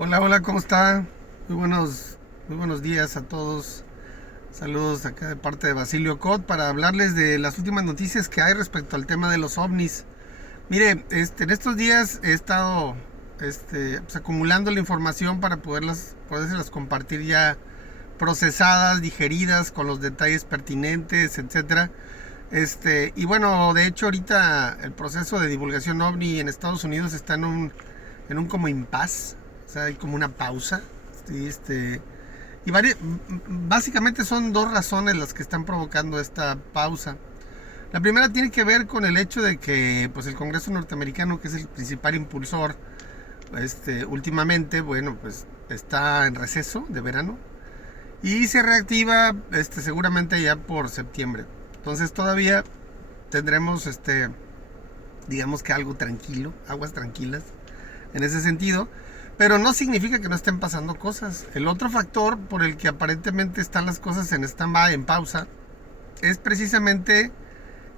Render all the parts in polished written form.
Hola, hola, ¿cómo está? Muy buenos días a todos. Saludos acá de parte de Basilio Cot para hablarles de las últimas noticias que hay respecto al tema de los ovnis. Mire, en estos días he estado pues, acumulando la información para podérselas compartir ya procesadas, digeridas, con los detalles pertinentes, etcétera. Y bueno, de hecho ahorita el proceso de divulgación ovni en Estados Unidos está en un como impas, o sea, hay como una pausa. Sí, y básicamente son dos razones las que están provocando esta pausa. La primera tiene que ver con el hecho de que pues el Congreso norteamericano, que es el principal impulsor, últimamente, bueno, pues está en receso de verano y se reactiva seguramente ya por septiembre. Entonces todavía tendremos digamos que algo tranquilo, aguas tranquilas en ese sentido, pero no significa que no estén pasando cosas. El otro factor por el que aparentemente están las cosas en stand-by, en pausa, es precisamente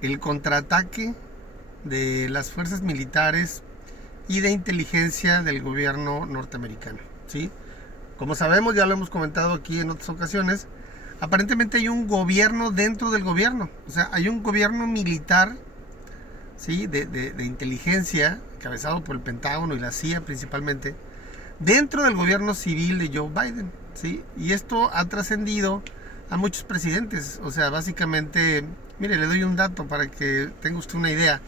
el contraataque de las fuerzas militares y de inteligencia del gobierno norteamericano, ¿sí? Como sabemos, ya lo hemos comentado aquí en otras ocasiones, aparentemente hay un gobierno dentro del gobierno, o sea, hay un gobierno militar, ¿sí? De inteligencia, encabezado por el Pentágono y la CIA principalmente, dentro del gobierno civil de Joe Biden, ¿sí? Y esto ha trascendido a muchos presidentes. O sea, básicamente, mire, le doy un dato para que tenga usted una idea.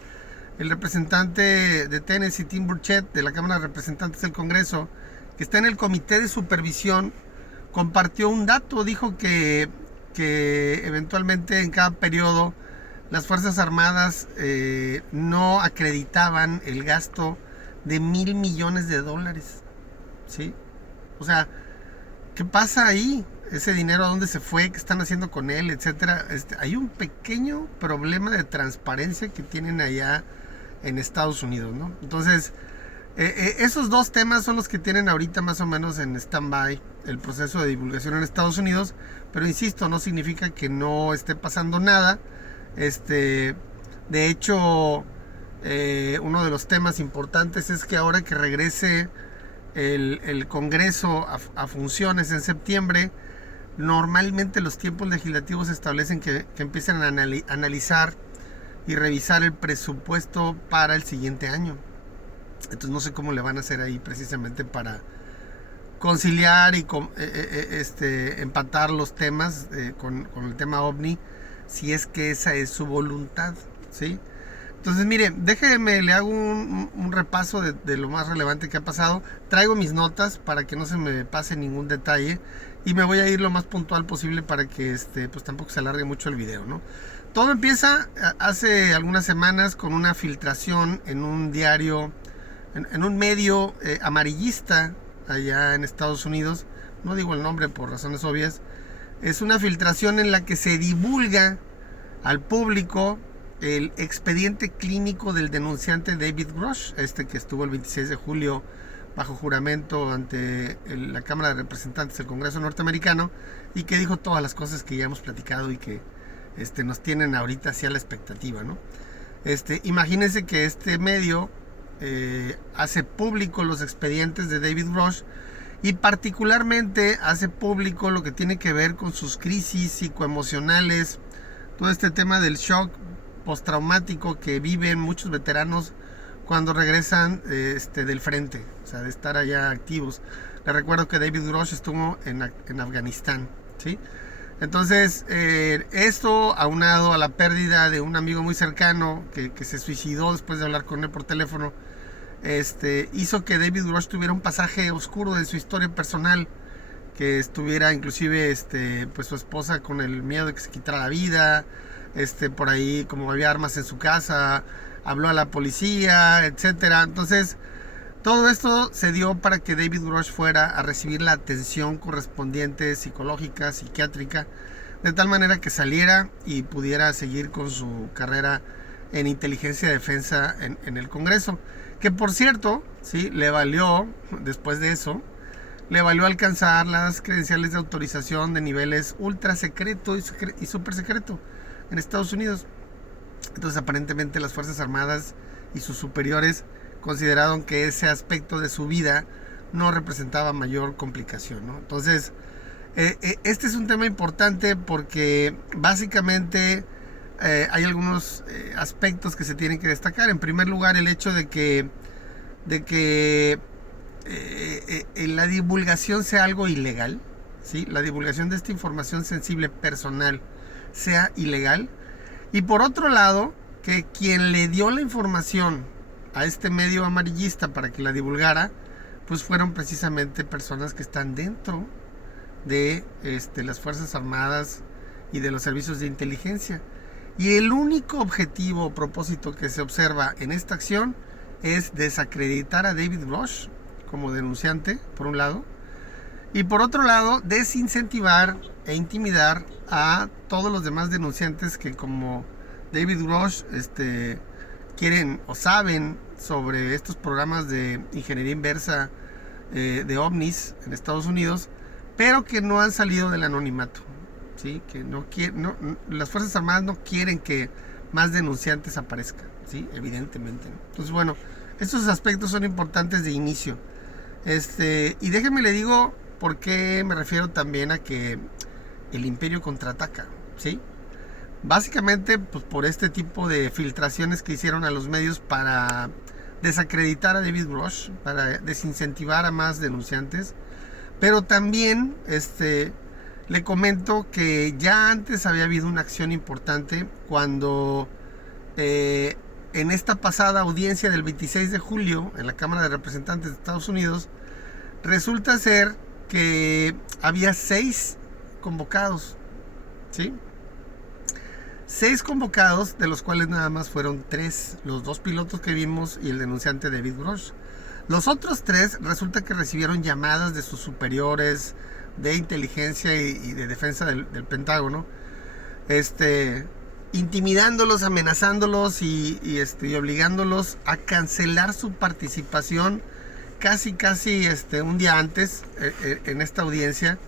El representante de Tennessee, Tim Burchett, de la Cámara de Representantes del Congreso, que está en el Comité de Supervisión, compartió un dato. Dijo que eventualmente en cada periodo las Fuerzas Armadas no acreditaban el gasto de $1,000 millones. ¿Sí? O sea, ¿qué pasa ahí? Ese dinero, ¿a dónde se fue? ¿Qué están haciendo con él? Etcétera. Hay un pequeño problema de transparencia que tienen allá en Estados Unidos, ¿no? Entonces, esos dos temas son los que tienen ahorita más o menos en stand-by el proceso de divulgación en Estados Unidos, pero insisto, no significa que no esté pasando nada. De hecho, uno de los temas importantes es que ahora que regrese el Congreso a funciones en septiembre, normalmente los tiempos legislativos establecen que empiecen a analizar y revisar el presupuesto para el siguiente año. Entonces no sé cómo le van a hacer ahí precisamente para conciliar y empatar los temas con el tema OVNI, si es que esa es su voluntad, ¿sí? Entonces, mire, déjeme, le hago un repaso de lo más relevante que ha pasado. Traigo mis notas para que no se me pase ningún detalle y me voy a ir lo más puntual posible para que pues tampoco se alargue mucho el video, ¿no? Todo empieza hace algunas semanas con una filtración en un diario, en un medio amarillista allá en Estados Unidos. No digo el nombre por razones obvias. Es una filtración en la que se divulga al público el expediente clínico del denunciante David Grush, que estuvo el 26 de julio bajo juramento ante la Cámara de Representantes del Congreso norteamericano y que dijo todas las cosas que ya hemos platicado y que nos tienen ahorita hacia la expectativa, ¿no? Imagínense que este medio hace público los expedientes de David Grush y particularmente hace público lo que tiene que ver con sus crisis psicoemocionales, todo este tema del shock postraumático que viven muchos veteranos cuando regresan del frente, o sea, de estar allá activos. Les recuerdo que David Grush estuvo en Afganistán, ¿sí? Entonces, esto aunado a la pérdida de un amigo muy cercano que se suicidó después de hablar con él por teléfono, hizo que David Grush tuviera un pasaje oscuro de su historia personal, que estuviera inclusive pues su esposa con el miedo de que se quitara la vida, por ahí como había armas en su casa, habló a la policía, etcétera. Entonces, todo esto se dio para que David Grush fuera a recibir la atención correspondiente psicológica, psiquiátrica, de tal manera que saliera y pudiera seguir con su carrera en inteligencia y defensa en el Congreso. Que por cierto, sí, le valió, después de eso, le valió alcanzar las credenciales de autorización de niveles ultra secreto y super secreto en Estados Unidos. Entonces, aparentemente las Fuerzas Armadas y sus superiores consideraron que ese aspecto de su vida no representaba mayor complicación, ¿no? Entonces, este es un tema importante porque básicamente hay algunos aspectos que se tienen que destacar. En primer lugar, el hecho de que la divulgación sea algo ilegal, ¿sí? La divulgación de esta información sensible personal sea ilegal. Y por otro lado, que quien le dio la información a este medio amarillista para que la divulgara, pues fueron precisamente personas que están dentro de las Fuerzas Armadas y de los servicios de inteligencia. Y el único objetivo o propósito que se observa en esta acción es desacreditar a David Grush como denunciante, por un lado, y por otro lado, desincentivar e intimidar a todos los demás denunciantes que, como David Grush, quieren o saben sobre estos programas de ingeniería inversa de ovnis en Estados Unidos, pero que no han salido del anonimato, ¿sí? Que las Fuerzas Armadas no quieren que más denunciantes aparezcan, ¿sí? Evidentemente, ¿no? Entonces, bueno, estos aspectos son importantes de inicio. Y déjenme le digo por qué me refiero también a que el imperio contraataca, ¿sí? Básicamente, pues por este tipo de filtraciones que hicieron a los medios para desacreditar a David Grush, para desincentivar a más denunciantes. Pero también le comento que ya antes había habido una acción importante cuando en esta pasada audiencia del 26 de julio en la Cámara de Representantes de Estados Unidos, resulta ser que había 6 convocados, ¿sí? 6 convocados, de los cuales nada más fueron 3, los 2 pilotos que vimos y el denunciante David Grush. Los otros 3 resulta que recibieron llamadas de sus superiores de inteligencia y de defensa del Pentágono, intimidándolos, amenazándolos y obligándolos a cancelar su participación casi un día antes en esta audiencia,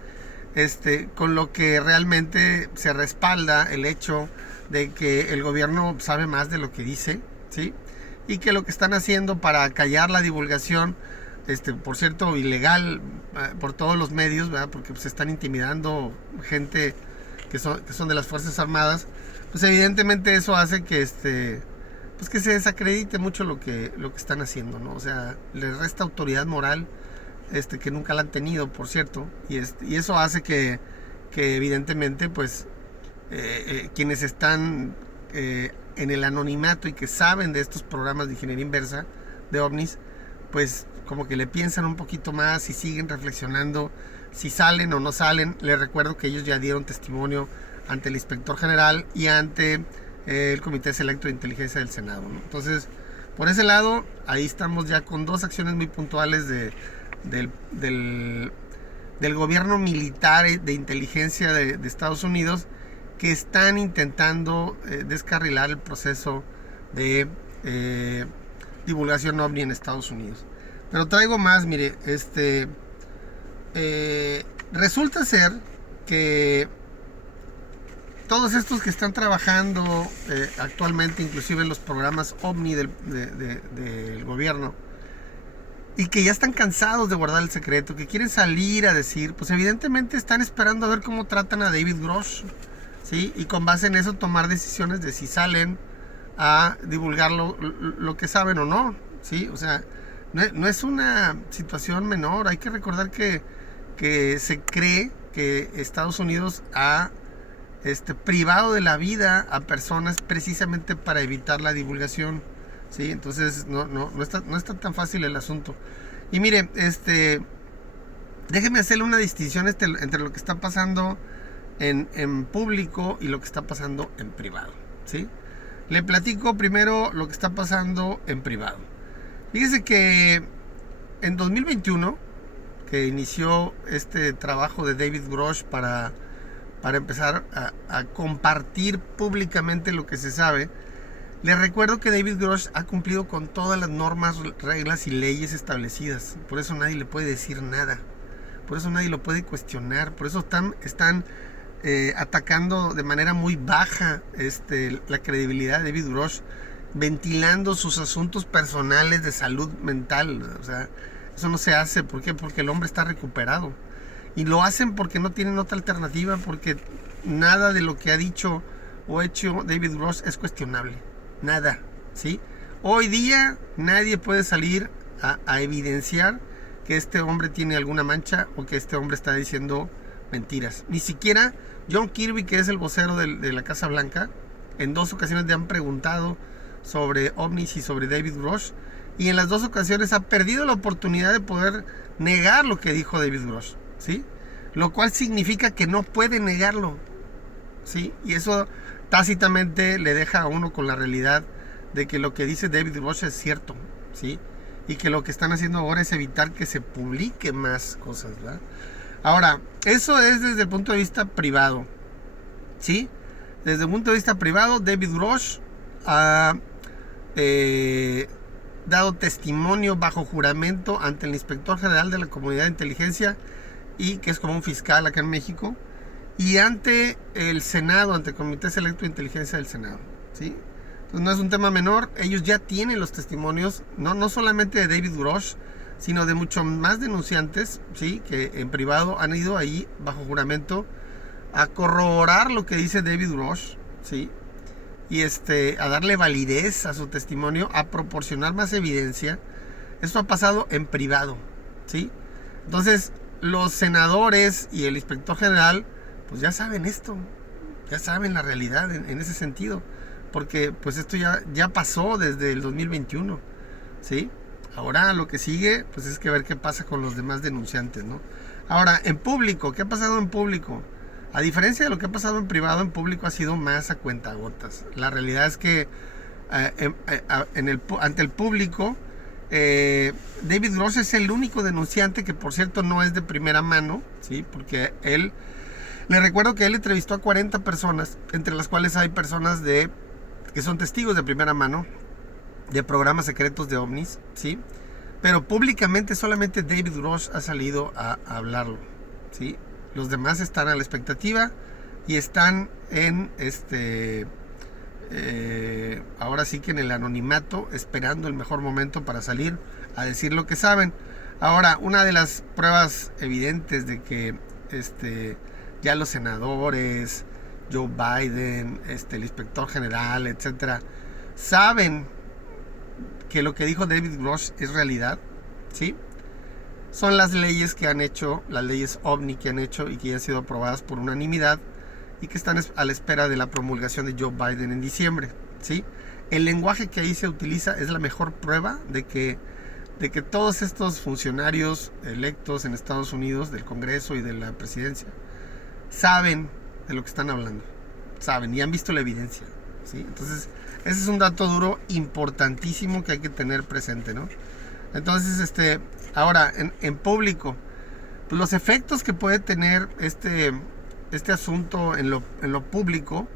con lo que realmente se respalda el hecho de que el gobierno sabe más de lo que dice, ¿sí? Y que lo que están haciendo para callar la divulgación, por cierto, ilegal por todos los medios, ¿verdad? Porque se están intimidando gente que son de las Fuerzas Armadas, pues evidentemente eso hace que pues que se desacredite mucho lo que están haciendo, ¿no? O sea, les resta autoridad moral, que nunca la han tenido, por cierto, y eso hace que evidentemente, pues, quienes están en el anonimato y que saben de estos programas de ingeniería inversa de ovnis, pues como que le piensan un poquito más y siguen reflexionando si salen o no salen. Les recuerdo que ellos ya dieron testimonio ante el inspector general y ante el Comité Selecto de Inteligencia del Senado, ¿no? Entonces, por ese lado, ahí estamos ya con 2 acciones muy puntuales del gobierno militar de inteligencia de Estados Unidos, que están intentando descarrilar el proceso de divulgación ovni en Estados Unidos. Pero traigo más, mire, resulta ser que todos estos que están trabajando actualmente, inclusive en los programas ovni del gobierno, y que ya están cansados de guardar el secreto, que quieren salir a decir, pues evidentemente están esperando a ver cómo tratan a David Grush, ¿sí? Y con base en eso tomar decisiones de si salen a divulgar lo que saben o no, ¿sí? O sea, no es una situación menor. Hay que recordar que se cree que Estados Unidos ha privado de la vida a personas precisamente para evitar la divulgación, ¿sí? Entonces no está tan fácil el asunto. Y mire, déjeme hacerle una distinción entre lo que está pasando en público y lo que está pasando en privado, ¿sí? Le platico primero lo que está pasando en privado. Fíjese que en 2021, que inició este trabajo de David Grush para empezar a compartir públicamente lo que se sabe, les recuerdo que David Grush ha cumplido con todas las normas, reglas y leyes establecidas. Por eso nadie le puede decir nada. Por eso nadie lo puede cuestionar. Por eso están atacando de manera muy baja la credibilidad de David Grush, ventilando sus asuntos personales de salud mental. O sea, Eso no se hace. ¿Por qué? Porque el hombre está recuperado. Y lo hacen porque no tienen otra alternativa, porque nada de lo que ha dicho o hecho David Grusch es cuestionable. Nada, ¿sí? Hoy día nadie puede salir a evidenciar que este hombre tiene alguna mancha o que este hombre está diciendo mentiras. Ni siquiera John Kirby, que es el vocero de la Casa Blanca, en 2 ocasiones le han preguntado sobre ovnis y sobre David Grusch, y en las 2 ocasiones ha perdido la oportunidad de poder negar lo que dijo David Grusch, ¿sí? Lo cual significa que no puede negarlo, ¿sí? Y eso tácitamente le deja a uno con la realidad de que lo que dice David Grusch es cierto, ¿sí? Y que lo que están haciendo ahora es evitar que se publique más cosas, ¿verdad? Ahora, eso es desde el punto de vista privado, ¿sí? Desde el punto de vista privado, David Grusch ha dado testimonio bajo juramento ante el Inspector General de la Comunidad de Inteligencia, y que es como un fiscal acá en México, y ante el Senado, ante el Comité Selecto de Inteligencia del Senado, ¿sí? Entonces no es un tema menor. Ellos ya tienen los testimonios, no solamente de David Grusch, sino de muchos más denunciantes, ¿sí? Que en privado han ido ahí bajo juramento a corroborar lo que dice David Grusch, ¿sí? Y a darle validez a su testimonio, a proporcionar más evidencia. Esto ha pasado en privado, ¿sí? Entonces los senadores y el inspector general pues ya saben esto, ya saben la realidad en ese sentido, porque pues esto ya pasó desde el 2021, ¿sí? Ahora lo que sigue pues es que ver qué pasa con los demás denunciantes, ¿no? Ahora, en público, ¿qué ha pasado en público? A diferencia de lo que ha pasado en privado, en público ha sido más a cuentagotas. La realidad es que ante el público, David Grusch es el único denunciante, que por cierto no es de primera mano, ¿sí? Porque le recuerdo que él entrevistó a 40 personas, entre las cuales hay personas que son testigos de primera mano de programas secretos de ovnis, ¿sí? Pero públicamente solamente David Grusch ha salido a hablarlo, ¿sí? Los demás están a la expectativa y están en ahora sí que en el anonimato, esperando el mejor momento para salir a decir lo que saben. Ahora, una de las pruebas evidentes de que ya los senadores, Joe Biden, el inspector general, etcétera, saben que lo que dijo David Grusch es realidad, ¿sí? Son las leyes que han hecho, las leyes OVNI que han hecho y que ya han sido aprobadas por unanimidad y que están a la espera de la promulgación de Joe Biden en diciembre, ¿sí? El lenguaje que ahí se utiliza es la mejor prueba de que todos estos funcionarios electos en Estados Unidos, del Congreso y de la presidencia, saben de lo que están hablando, saben y han visto la evidencia, ¿sí? Entonces, ese es un dato duro importantísimo que hay que tener presente, ¿no? Entonces, ahora, en público, pues los efectos que puede tener este asunto en lo público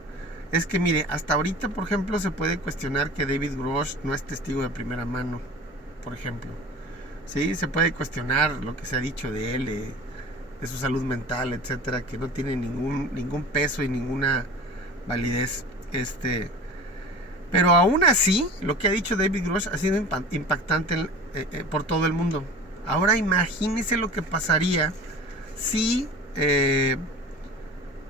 es que, mire, hasta ahorita, por ejemplo, se puede cuestionar que David Grusch no es testigo de primera mano, por ejemplo, ¿sí? Se puede cuestionar lo que se ha dicho de él, de su salud mental, etcétera, que no tiene ningún peso y ninguna validez, pero aún así, lo que ha dicho David Grusch ha sido impactante por todo el mundo. Ahora imagínese lo que pasaría si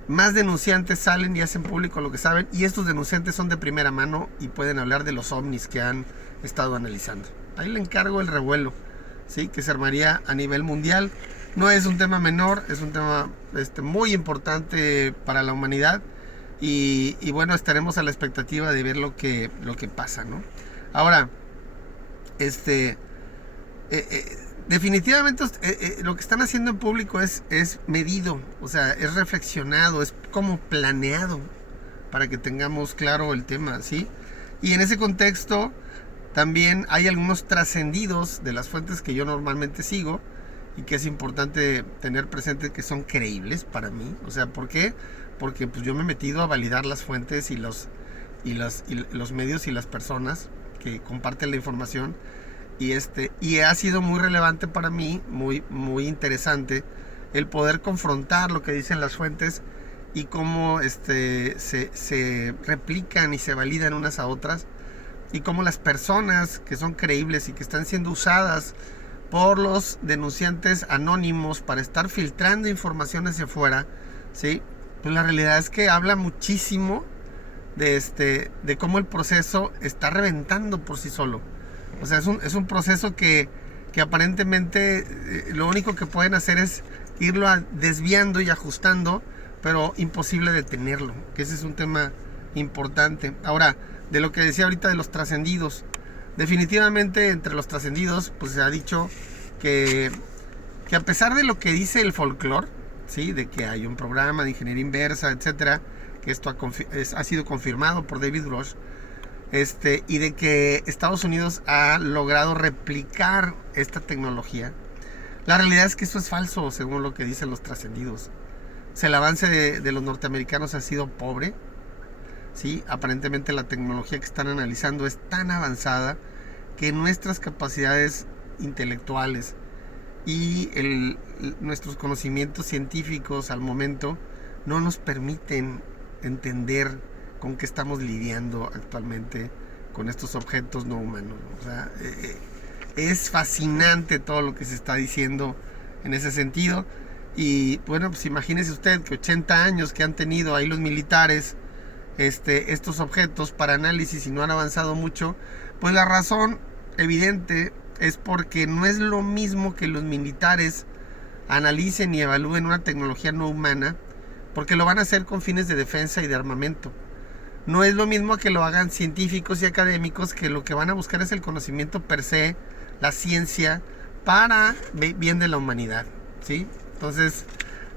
más denunciantes salen y hacen público lo que saben, y estos denunciantes son de primera mano y pueden hablar de los ovnis que han estado analizando. Ahí le encargo el revuelo, ¿sí? Que se armaría a nivel mundial. No es un tema menor, es un tema muy importante para la humanidad. Y bueno, estaremos a la expectativa de ver lo que pasa, ¿no? Ahora, definitivamente lo que están haciendo en público es medido, o sea, es reflexionado, es como planeado para que tengamos claro el tema, ¿sí? Y en ese contexto también hay algunos trascendidos de las fuentes que yo normalmente sigo y que es importante tener presente que son creíbles para mí. O sea, ¿por qué? Porque pues yo me he metido a validar las fuentes y los medios y las personas que comparten la información, y ha sido muy relevante para mí, muy, muy interesante el poder confrontar lo que dicen las fuentes y cómo se replican y se validan unas a otras, y cómo las personas que son creíbles y que están siendo usadas por los denunciantes anónimos para estar filtrando información hacia afuera, ¿sí? Pues la realidad es que habla muchísimo de cómo el proceso está reventando por sí solo. O sea, es un proceso que aparentemente lo único que pueden hacer es irlo desviando y ajustando, pero imposible detenerlo, que ese es un tema importante. Ahora, de lo que decía ahorita de los trascendidos, definitivamente entre los trascendidos pues se ha dicho que a pesar de lo que dice el folclore, ¿sí? De que hay un programa de ingeniería inversa, etcétera, que esto ha sido confirmado por David Grush, y de que Estados Unidos ha logrado replicar esta tecnología. La realidad es que esto es falso, según lo que dicen los trascendidos. O sea, el avance de los norteamericanos ha sido pobre, ¿sí? Aparentemente la tecnología que están analizando es tan avanzada que nuestras capacidades intelectuales y nuestros conocimientos científicos al momento no nos permiten entender con qué estamos lidiando actualmente con estos objetos no humanos. O sea, es fascinante todo lo que se está diciendo en ese sentido. Y bueno, pues imagínese usted que 80 años que han tenido ahí los militares estos objetos para análisis y no han avanzado mucho, pues la razón evidente es porque no es lo mismo que los militares analicen y evalúen una tecnología no humana, porque lo van a hacer con fines de defensa y de armamento. No es lo mismo que lo hagan científicos y académicos, que lo que van a buscar es el conocimiento per se, la ciencia, para bien de la humanidad, ¿sí? Entonces,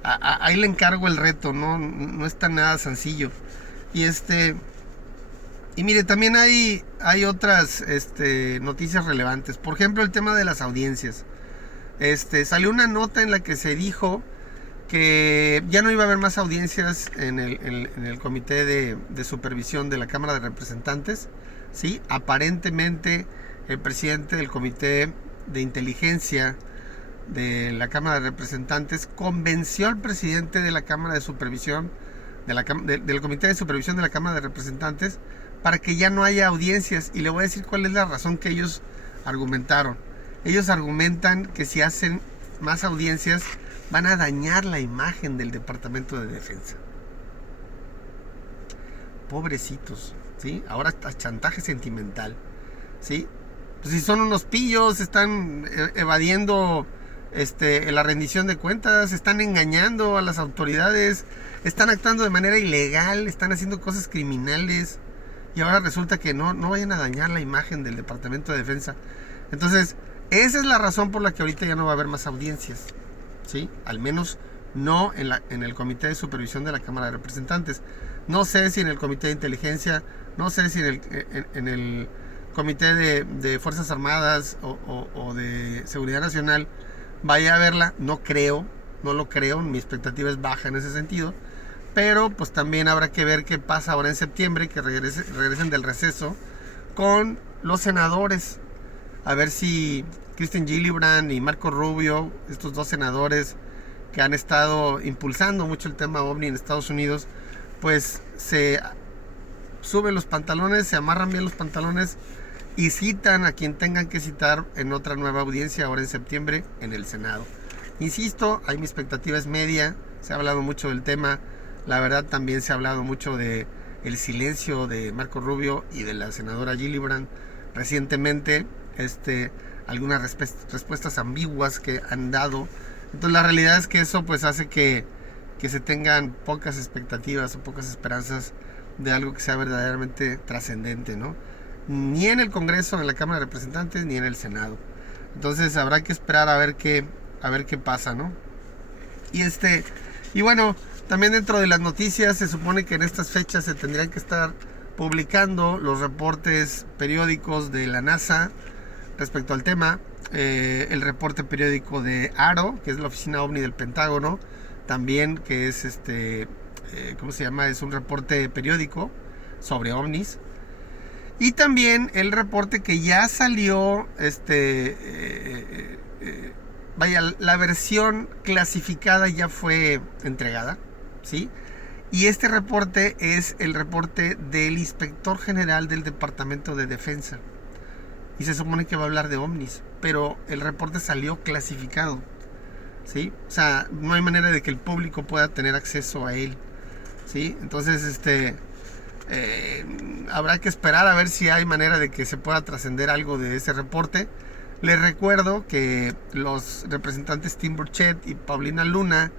ahí le encargo el reto, no está nada sencillo. Y mire, también hay otras noticias relevantes. Por ejemplo, el tema de las audiencias. Salió una nota en la que se dijo que ya no iba a haber más audiencias en el comité de supervisión de la Cámara de Representantes, ¿sí? Aparentemente el presidente del comité de inteligencia de la Cámara de Representantes convenció al presidente de la Cámara de Supervisión del comité de supervisión de la Cámara de Representantes para que ya no haya audiencias. Y le voy a decir cuál es la razón que ellos argumentaron. Ellos argumentan que si hacen más audiencias van a dañar la imagen del Departamento de Defensa. Pobrecitos, ¿sí? Ahora hasta chantaje sentimental, ¿sí? Pues si son unos pillos, están evadiendo la rendición de cuentas, están engañando a las autoridades, están actuando de manera ilegal, están haciendo cosas criminales, y ahora resulta que no vayan a dañar la imagen del Departamento de Defensa. Entonces, esa es la razón por la que ahorita ya no va a haber más audiencias, ¿sí? Al menos no en el comité de supervisión de la Cámara de Representantes. No sé si en el comité de inteligencia, no sé si en el comité de Fuerzas Armadas o de Seguridad Nacional vaya a haberla. No lo creo, mi expectativa es baja en ese sentido. Pero pues también habrá que ver qué pasa ahora en septiembre, que regresen del receso con los senadores. A ver si Kirsten Gillibrand y Marco Rubio, estos dos senadores que han estado impulsando mucho el tema OVNI en Estados Unidos, pues se suben los pantalones, se amarran bien los pantalones y citan a quien tengan que citar en otra nueva audiencia ahora en septiembre en el Senado. Insisto, ahí mi expectativa es media, se ha hablado mucho del tema. La verdad también se ha hablado mucho de el silencio de Marco Rubio y de la senadora Gillibrand recientemente, algunas respuestas ambiguas que han dado. Entonces la realidad es que eso pues hace que se tengan pocas expectativas o pocas esperanzas de algo que sea verdaderamente trascendente, ¿no? Ni en el Congreso, en la Cámara de Representantes, ni en el Senado. Entonces habrá que esperar a ver qué pasa, ¿no? Y bueno, también dentro de las noticias se supone que en estas fechas se tendrían que estar publicando los reportes periódicos de la NASA respecto al tema. El reporte periódico de AARO, que es la oficina OVNI del Pentágono, también, que es ¿cómo se llama? Es un reporte periódico sobre ovnis. Y también el reporte que ya salió, la versión clasificada ya fue entregada, ¿sí? Y este reporte es el reporte del Inspector General del Departamento de Defensa. y se supone que va a hablar de ovnis, pero el reporte salió clasificado, ¿sí? O sea, no hay manera de que el público pueda tener acceso a él, ¿sí? Entonces, habrá que esperar a ver si hay manera de que se pueda trascender algo de ese reporte. Les recuerdo que los representantes Tim Burchett y Paulina Luna,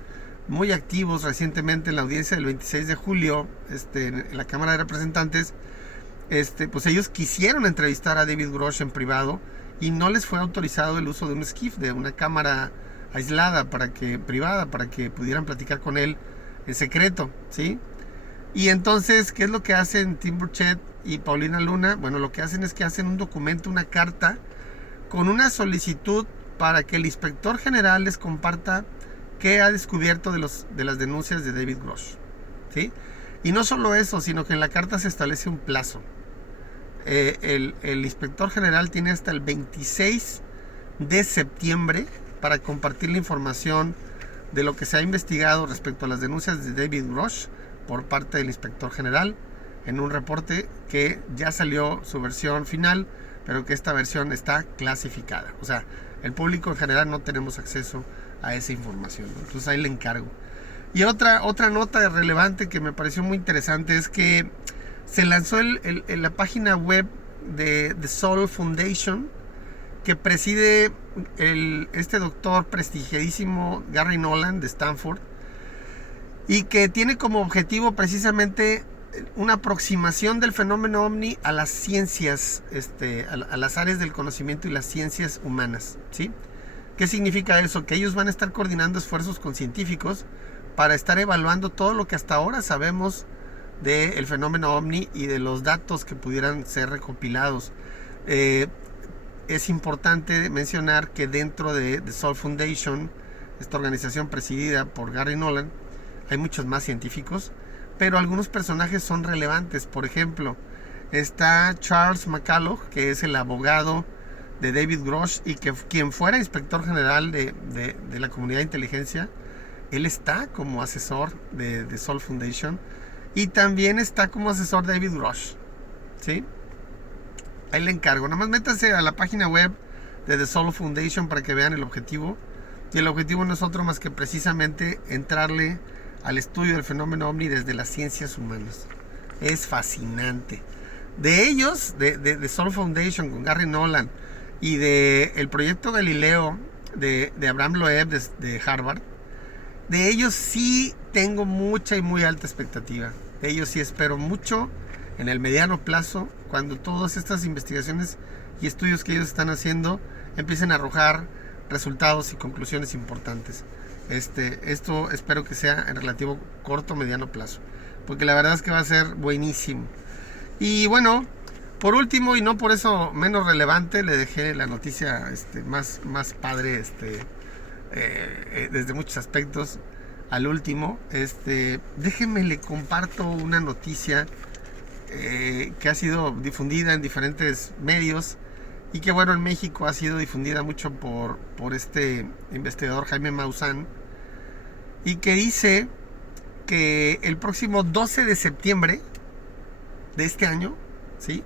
muy activos recientemente en la audiencia del 26 de julio en la Cámara de Representantes, pues ellos quisieron entrevistar a David Grusch en privado y no les fue autorizado el uso de un SCIF, de una cámara aislada privada, para que pudieran platicar con él en secreto, ¿sí? Y entonces, ¿qué es lo que hacen Tim Burchett y Paulina Luna? Bueno, lo que hacen es que hacen un documento, una carta, con una solicitud para que el inspector general les comparta qué ha descubierto de las denuncias de David Grusch, ¿sí? Y no solo eso, sino que en la carta se establece un plazo. El inspector general tiene hasta el 26 de septiembre para compartir la información de lo que se ha investigado respecto a las denuncias de David Grusch por parte del inspector general en un reporte que ya salió su versión final, pero que esta versión está clasificada. O sea, el público en general no tenemos acceso a esa información, ¿no? Entonces ahí le encargo. Y otra nota relevante que me pareció muy interesante es que se lanzó la página web de The Soul Foundation, que preside este doctor prestigiadísimo Gary Nolan de Stanford, y que tiene como objetivo precisamente una aproximación del fenómeno ovni a las ciencias, a las áreas del conocimiento y las ciencias humanas, ¿sí? ¿Qué significa eso? Que ellos van a estar coordinando esfuerzos con científicos para estar evaluando todo lo que hasta ahora sabemos del fenómeno ovni y de los datos que pudieran ser recopilados. Es importante mencionar que dentro de The Soul Foundation, esta organización presidida por Gary Nolan, hay muchos más científicos, pero algunos personajes son relevantes. Por ejemplo, está Charles McCullough, que es el abogado de David Grusch y quien fuera inspector general de la comunidad de inteligencia. Él está como asesor de The Soul Foundation y también está como asesor de David Grusch, ¿sí? Ahí le encargo. Nada más métanse a la página web de The Soul Foundation para que vean el objetivo. Y el objetivo no es otro más que precisamente entrarle al estudio del fenómeno ovni desde las ciencias humanas. Es fascinante. De ellos, de The Soul Foundation con Gary Nolan y el proyecto Galileo de Abraham Loeb de Harvard, de ellos sí tengo mucha y muy alta expectativa. De ellos sí espero mucho en el mediano plazo, cuando todas estas investigaciones y estudios que ellos están haciendo empiecen a arrojar resultados y conclusiones importantes. Esto espero que sea en relativo corto o mediano plazo, porque la verdad es que va a ser buenísimo. Y bueno, por último, y no por eso menos relevante, le dejé la noticia más padre desde muchos aspectos al último. Déjenme le comparto una noticia que ha sido difundida en diferentes medios y que bueno, en México ha sido difundida mucho por este investigador Jaime Maussan, y que dice que el próximo 12 de septiembre de este año, ¿sí?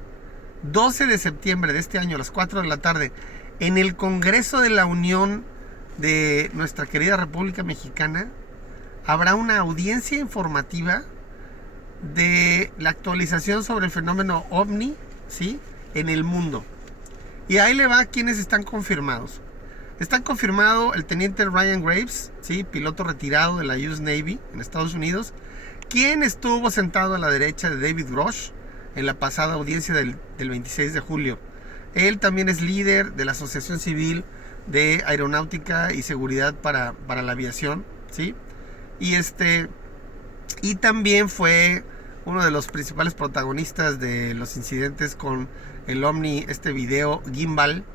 12 de septiembre de este año a las 4 de la tarde, en el Congreso de la Unión de nuestra querida República Mexicana, habrá una audiencia informativa de la actualización sobre el fenómeno ovni, ¿sí?, en el mundo. Y ahí le va quienes están confirmados. Están confirmado el teniente Ryan Graves, ¿sí?, piloto retirado de la US Navy en Estados Unidos, quien estuvo sentado a la derecha de David Grusch en la pasada audiencia del 26 de julio. Él también es líder de la Asociación Civil de Aeronáutica y Seguridad para la Aviación, ¿sí? Y también fue uno de los principales protagonistas de los incidentes con el ovni, video Gimbal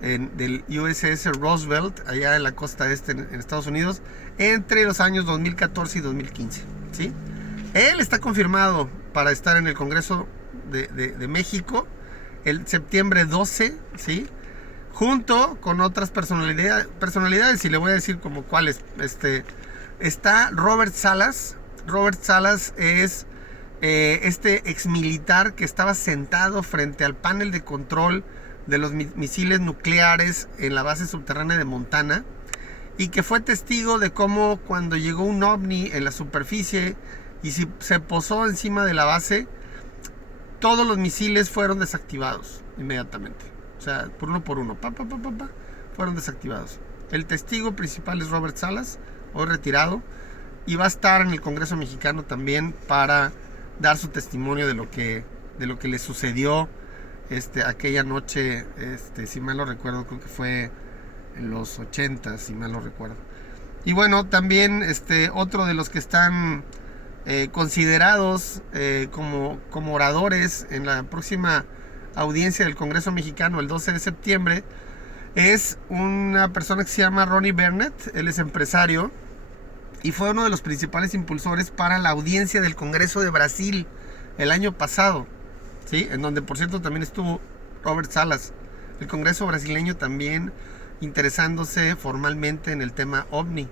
del USS Roosevelt, allá en la costa este en Estados Unidos, entre los años 2014 y 2015, ¿sí? Él está confirmado para estar en el Congreso de México el septiembre 12, ¿sí?, junto con otras personalidades, y le voy a decir como cuáles. Está Robert Salas. Robert Salas es exmilitar que estaba sentado frente al panel de control de los misiles nucleares en la base subterránea de Montana, y que fue testigo de cómo cuando llegó un ovni en la superficie y se posó encima de la base, todos los misiles fueron desactivados inmediatamente. O sea, por uno, fueron desactivados. El testigo principal es Robert Salas, hoy retirado, y va a estar en el Congreso mexicano también para dar su testimonio de lo que le sucedió aquella noche, si mal no recuerdo, creo que fue en los 80, si mal no recuerdo. Y bueno, también otro de los que están considerados como oradores en la próxima audiencia del Congreso mexicano el 12 de septiembre es una persona que se llama Ronnie Burnett. Él es empresario y fue uno de los principales impulsores para la audiencia del Congreso de Brasil el año pasado, ¿sí? En donde, por cierto, también estuvo Robert Salas. El Congreso brasileño también interesándose formalmente en el tema OVNI.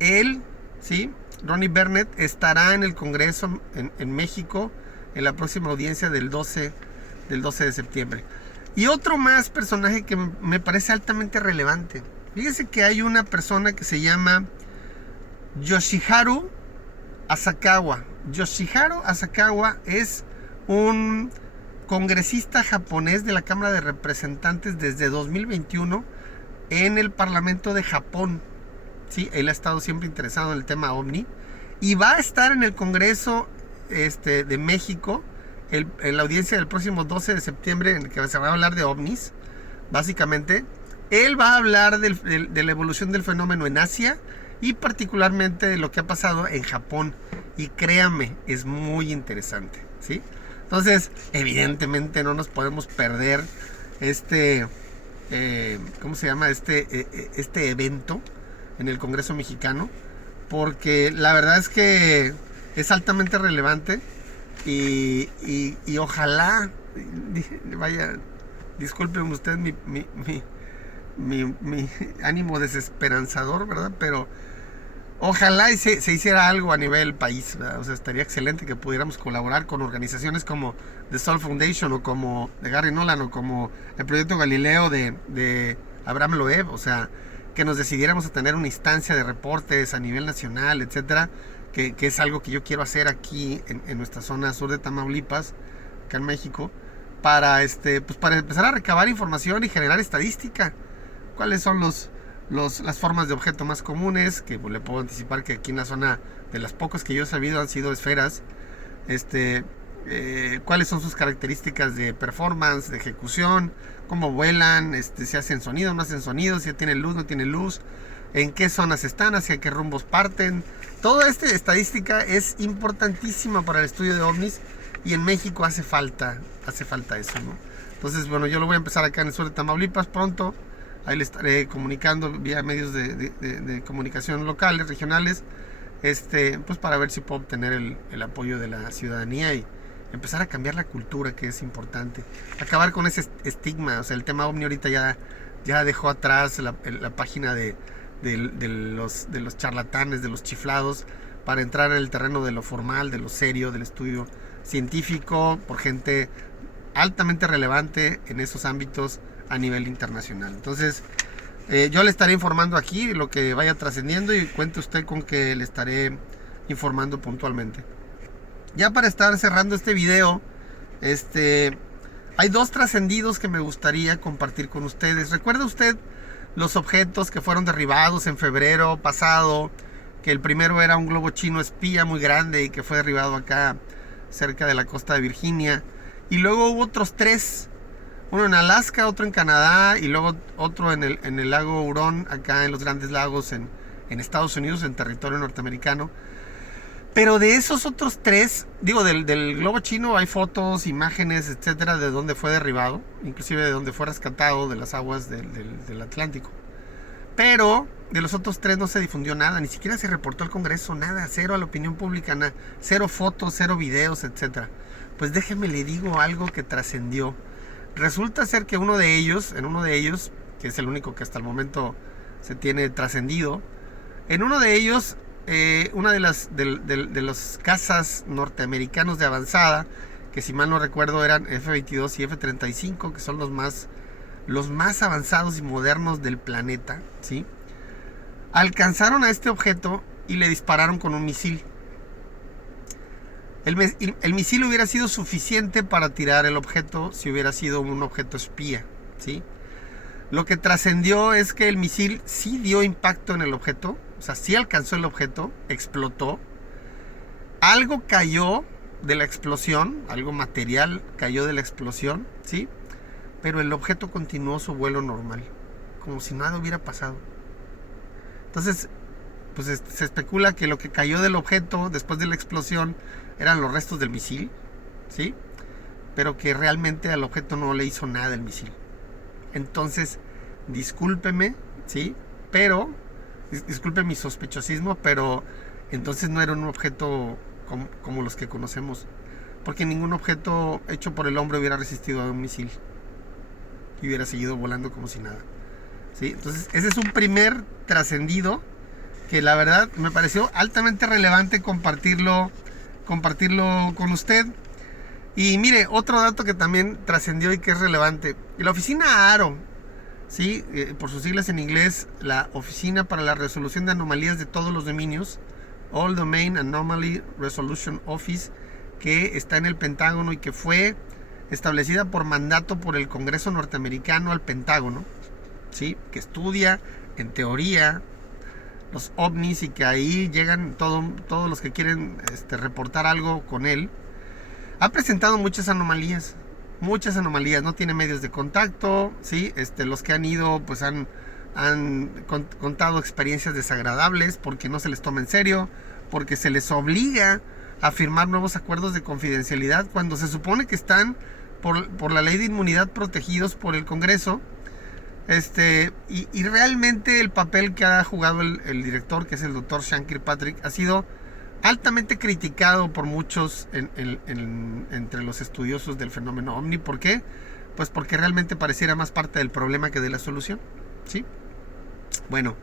Él, ¿sí? Ronnie Burnett estará en el Congreso en México en la próxima audiencia del 12 de septiembre. Y otro más personaje que me parece altamente relevante. Fíjese que hay una persona que se llama Yoshiharu Asakawa. Yoshiharu Asakawa es un congresista japonés de la Cámara de Representantes desde 2021 en el Parlamento de Japón. Sí, él ha estado siempre interesado en el tema OVNI y va a estar en el Congreso de México en la audiencia del próximo 12 de septiembre, en que se va a hablar de OVNIs. Básicamente, él va a hablar de la evolución del fenómeno en Asia y particularmente de lo que ha pasado en Japón. Y créame, es muy interesante, ¿sí? Entonces, evidentemente no nos podemos perder ¿cómo se llama? Este evento en el Congreso mexicano, porque la verdad es que es altamente relevante y ojalá, vaya, disculpen usted mi ánimo desesperanzador, ¿verdad? Pero ojalá y se hiciera algo a nivel país, ¿verdad? O sea, estaría excelente que pudiéramos colaborar con organizaciones como The Sol Foundation o como de Gary Nolan o como el Proyecto Galileo de Abraham Loeb. O sea, que nos decidiéramos a tener una instancia de reportes a nivel nacional, etcétera, que es algo que yo quiero hacer aquí en nuestra zona sur de Tamaulipas, acá en México, para para empezar a recabar información y generar estadística. ¿Cuáles son las formas de objeto más comunes? Que le puedo anticipar que aquí en la zona, de las pocas que yo he sabido, han sido esferas. Cuáles son sus características de performance, de ejecución, cómo vuelan, si hacen sonido, no hacen sonido, si tienen luz, no tienen luz, en qué zonas están, hacia qué rumbos parten. Toda esta estadística es importantísima para el estudio de ovnis y en México hace falta eso, ¿no? Entonces, bueno, yo lo voy a empezar acá en el sur de Tamaulipas pronto. Ahí le estaré comunicando vía medios de comunicación locales, regionales, pues para ver si puedo obtener el apoyo de la ciudadanía y empezar a cambiar la cultura, que es importante. Acabar con ese estigma. O sea, el tema OVNI ahorita ya dejó atrás la página de los charlatanes, de los chiflados, para entrar en el terreno de lo formal, de lo serio, del estudio científico, por gente altamente relevante en esos ámbitos a nivel internacional. Entonces, yo le estaré informando aquí lo que vaya trascendiendo y cuente usted con que le estaré informando puntualmente. Ya para estar cerrando este video, hay dos trascendidos que me gustaría compartir con ustedes. ¿Recuerda usted los objetos que fueron derribados en febrero pasado? Que el primero era un globo chino espía muy grande y que fue derribado acá cerca de la costa de Virginia. Y luego hubo otros tres. Uno en Alaska, otro en Canadá y luego otro en el lago Hurón, acá en los Grandes Lagos en Estados Unidos, en territorio norteamericano. Pero de esos otros tres, del globo chino hay fotos, imágenes, etcétera, de dónde fue derribado, inclusive de dónde fue rescatado de las aguas del Atlántico. Pero de los otros tres no se difundió nada, ni siquiera se reportó al Congreso, nada, cero a la opinión pública, nada, cero fotos, cero videos, etcétera. Pues déjeme le digo algo que trascendió. Resulta ser que en uno de ellos, que es el único que hasta el momento se tiene trascendido, en uno de ellos, una de los cazas norteamericanos de avanzada, que si mal no recuerdo eran F-22 y F-35, que son los más los más avanzados y modernos del planeta, ¿sí? Alcanzaron a este objeto y le dispararon con un misil. El misil hubiera sido suficiente para tirar el objeto si hubiera sido un objeto espía, ¿sí? Lo que trascendió es que el misil sí dio impacto en el objeto, o sea, sí alcanzó el objeto, explotó. Algo cayó de la explosión, algo material cayó de la explosión, ¿sí? Pero el objeto continuó su vuelo normal, como si nada hubiera pasado. Entonces, pues se especula que lo que cayó del objeto después de la explosión eran los restos del misil, ¿sí? Pero que realmente al objeto no le hizo nada el misil. Entonces, discúlpeme, ¿sí? Pero, disculpe mi sospechosismo, pero entonces no era un objeto como los que conocemos. Porque ningún objeto hecho por el hombre hubiera resistido a un misil. Y hubiera seguido volando como si nada, ¿sí? Entonces, ese es un primer trascendido que la verdad me pareció altamente relevante compartirlo con usted. Y mire, otro dato que también trascendió y que es relevante. La oficina AARO, ¿sí? Por sus siglas en inglés, la Oficina para la Resolución de Anomalías de todos los dominios, All Domain Anomaly Resolution Office, que está en el Pentágono y que fue establecida por mandato por el Congreso norteamericano al Pentágono, ¿sí? Que estudia, en teoría, los ovnis y que ahí llegan todos los que quieren reportar algo con él. Ha presentado muchas anomalías, no tiene medios de contacto, ¿sí? Los que han ido pues han contado experiencias desagradables porque no se les toma en serio, porque se les obliga a firmar nuevos acuerdos de confidencialidad cuando se supone que están por la ley de inmunidad protegidos por el Congreso. Y realmente el papel que ha jugado el director, que es el doctor Sean Kirkpatrick, ha sido altamente criticado por muchos entre los estudiosos del fenómeno ovni. ¿Por qué? Pues porque realmente pareciera más parte del problema que de la solución, ¿sí? Bueno,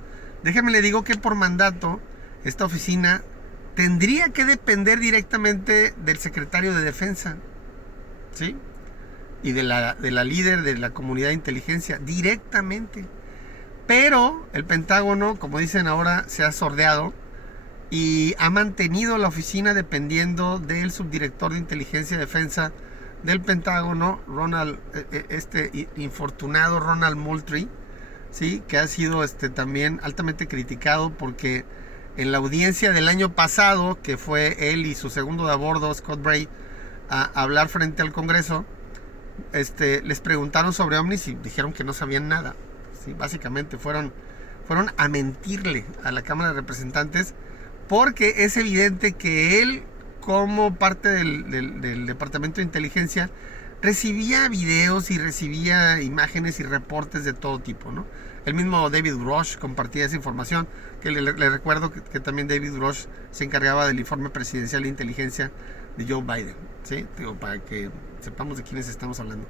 déjeme le digo que por mandato esta oficina tendría que depender directamente del secretario de Defensa, ¿sí? Y de la líder de la comunidad de inteligencia, directamente. Pero el Pentágono, como dicen ahora, se ha sordeado y ha mantenido la oficina dependiendo del subdirector de inteligencia y defensa del Pentágono, infortunado Ronald Moultrie, ¿sí? Que ha sido también altamente criticado porque en la audiencia del año pasado, que fue él y su segundo de a bordo, Scott Bray, a hablar frente al Congreso, les preguntaron sobre ovnis y dijeron que no sabían nada, ¿sí? Básicamente fueron a mentirle a la Cámara de Representantes, porque es evidente que él, como parte del Departamento de Inteligencia, recibía videos y recibía imágenes y reportes de todo tipo, ¿no? El mismo David Grush compartía esa información, que le recuerdo que también David Grush se encargaba del informe presidencial de inteligencia de Joe Biden, ¿sí? Digo, para que sepamos de quiénes estamos hablando.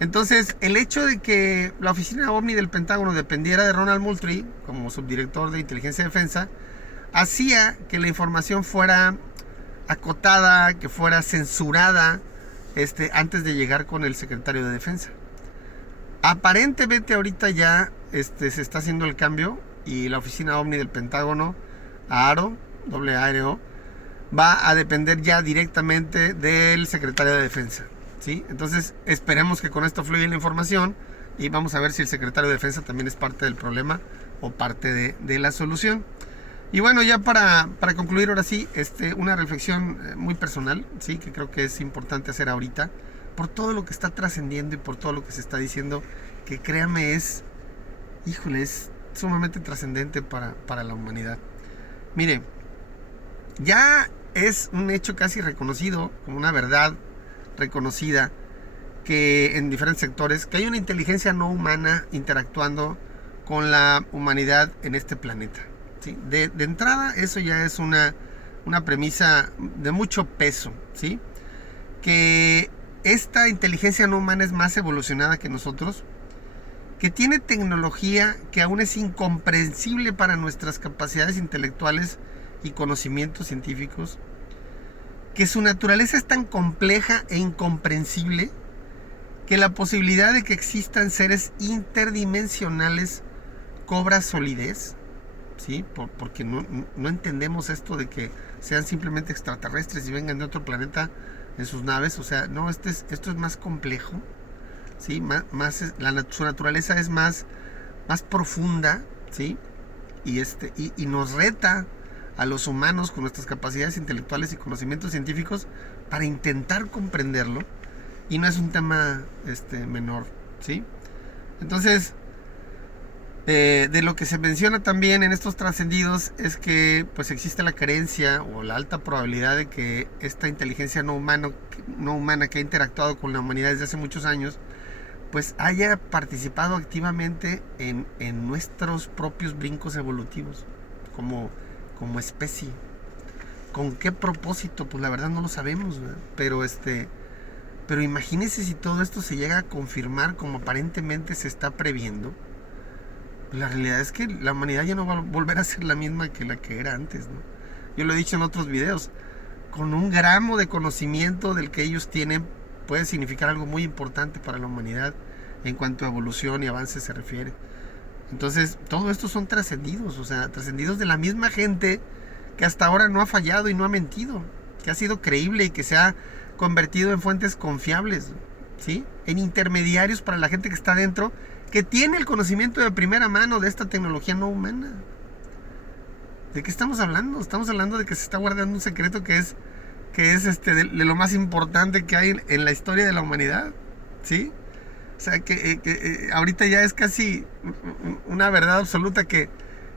Entonces, el hecho de que la oficina OVNI del Pentágono dependiera de Ronald Moultrie como subdirector de inteligencia y defensa, hacía que la información fuera acotada, que fuera censurada antes de llegar con el secretario de Defensa. Aparentemente ahorita ya se está haciendo el cambio y la oficina OVNI del Pentágono, AARO, AARO, va a depender ya directamente del secretario de Defensa, ¿sí? Entonces esperemos que con esto fluya la información y vamos a ver si el secretario de Defensa también es parte del problema o parte de la solución. Y bueno, ya para concluir ahora sí, una reflexión muy personal, ¿sí? Que creo que es importante hacer ahorita, por todo lo que está trascendiendo y por todo lo que se está diciendo, que créame es sumamente trascendente para la humanidad. Mire, ya es un hecho casi reconocido, como una verdad reconocida, que en diferentes sectores, que hay una inteligencia no humana interactuando con la humanidad en este planeta, ¿sí? De entrada, eso ya es una premisa de mucho peso, ¿sí? Que esta inteligencia no humana es más evolucionada que nosotros, que tiene tecnología que aún es incomprensible para nuestras capacidades intelectuales y conocimientos científicos, que su naturaleza es tan compleja e incomprensible que la posibilidad de que existan seres interdimensionales cobra solidez, ¿sí? Porque no entendemos esto de que sean simplemente extraterrestres y vengan de otro planeta en sus naves. O sea, no, esto es más complejo, ¿sí? Su naturaleza es más profunda, ¿sí? Y nos reta a los humanos con nuestras capacidades intelectuales y conocimientos científicos para intentar comprenderlo, y no es un tema menor, ¿sí? Entonces, de lo que se menciona también en estos trascendidos es que pues existe la creencia o la alta probabilidad de que esta inteligencia no humana que ha interactuado con la humanidad desde hace muchos años pues haya participado activamente en nuestros propios brincos evolutivos como especie. ¿Con qué propósito? Pues la verdad no lo sabemos, ¿verdad? Pero imagínense si todo esto se llega a confirmar como aparentemente se está previendo. La realidad es que la humanidad ya no va a volver a ser la misma que la que era antes, ¿no? Yo lo he dicho en otros videos, con un gramo de conocimiento del que ellos tienen puede significar algo muy importante para la humanidad en cuanto a evolución y avance se refiere. Entonces, todo esto son trascendidos, o sea, trascendidos de la misma gente que hasta ahora no ha fallado y no ha mentido, que ha sido creíble y que se ha convertido en fuentes confiables, ¿sí? En intermediarios para la gente que está dentro, que tiene el conocimiento de primera mano de esta tecnología no humana. ¿De qué estamos hablando? Estamos hablando de que se está guardando un secreto que es de lo más importante que hay en la historia de la humanidad, ¿sí? O sea, que ahorita ya es casi una verdad absoluta que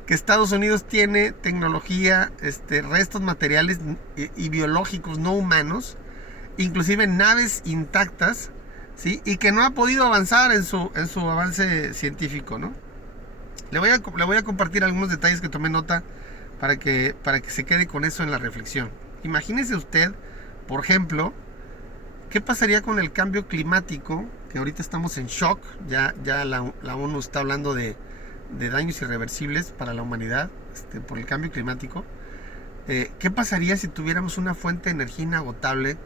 Estados Unidos tiene tecnología, restos materiales y biológicos no humanos, inclusive naves intactas, ¿sí? Y que no ha podido avanzar en su avance científico, ¿no? Le voy a compartir algunos detalles que tomé nota para que se quede con eso en la reflexión. Imagínese usted, por ejemplo, ¿qué pasaría con el cambio climático? Que ahorita estamos en shock, ya la ONU está hablando de daños irreversibles para la humanidad por el cambio climático. ¿Qué pasaría si tuviéramos una fuente de energía inagotable,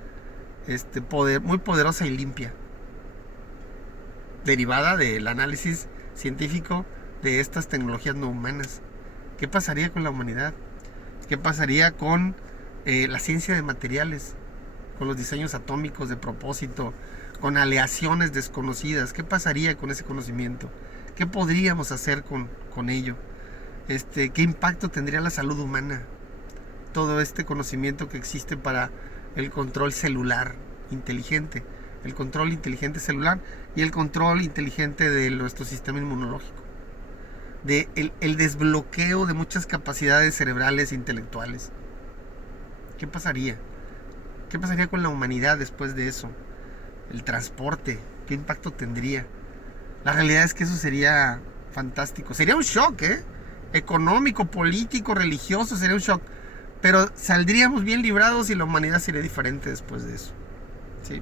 muy poderosa y limpia, derivada del análisis científico de estas tecnologías no humanas? ¿Qué pasaría con la humanidad? ¿Qué pasaría con la ciencia de materiales, con los diseños atómicos de propósito, con aleaciones desconocidas? ¿Qué pasaría con ese conocimiento? ¿Qué podríamos hacer con ello? ¿Qué impacto tendría la salud humana? Todo este conocimiento que existe para el control celular inteligente, el control inteligente celular y el control inteligente de nuestro sistema inmunológico, el desbloqueo de muchas capacidades cerebrales e intelectuales. ¿Qué pasaría? ¿Qué pasaría con la humanidad después de eso? El transporte, ¿qué impacto tendría? La realidad es que eso sería fantástico. Sería un shock, económico, político, religioso, sería un shock. Pero saldríamos bien librados y la humanidad sería diferente después de eso, ¿sí?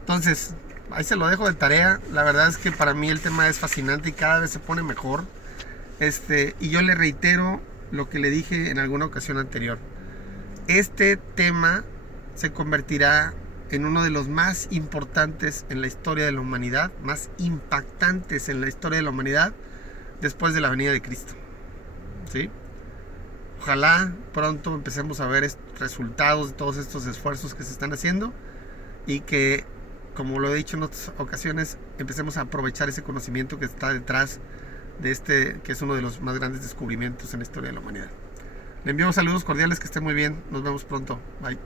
Entonces, ahí se lo dejo de tarea. La verdad es que para mí el tema es fascinante y cada vez se pone mejor. Y yo le reitero lo que le dije en alguna ocasión anterior. Este tema se convertirá en uno de los más importantes en la historia de la humanidad, más impactantes en la historia de la humanidad después de la venida de Cristo, ¿sí? Ojalá pronto empecemos a ver resultados de todos estos esfuerzos que se están haciendo y que, como lo he dicho en otras ocasiones, empecemos a aprovechar ese conocimiento que está detrás de que es uno de los más grandes descubrimientos en la historia de la humanidad. Le envío saludos cordiales, que esté muy bien. Nos vemos pronto. Bye.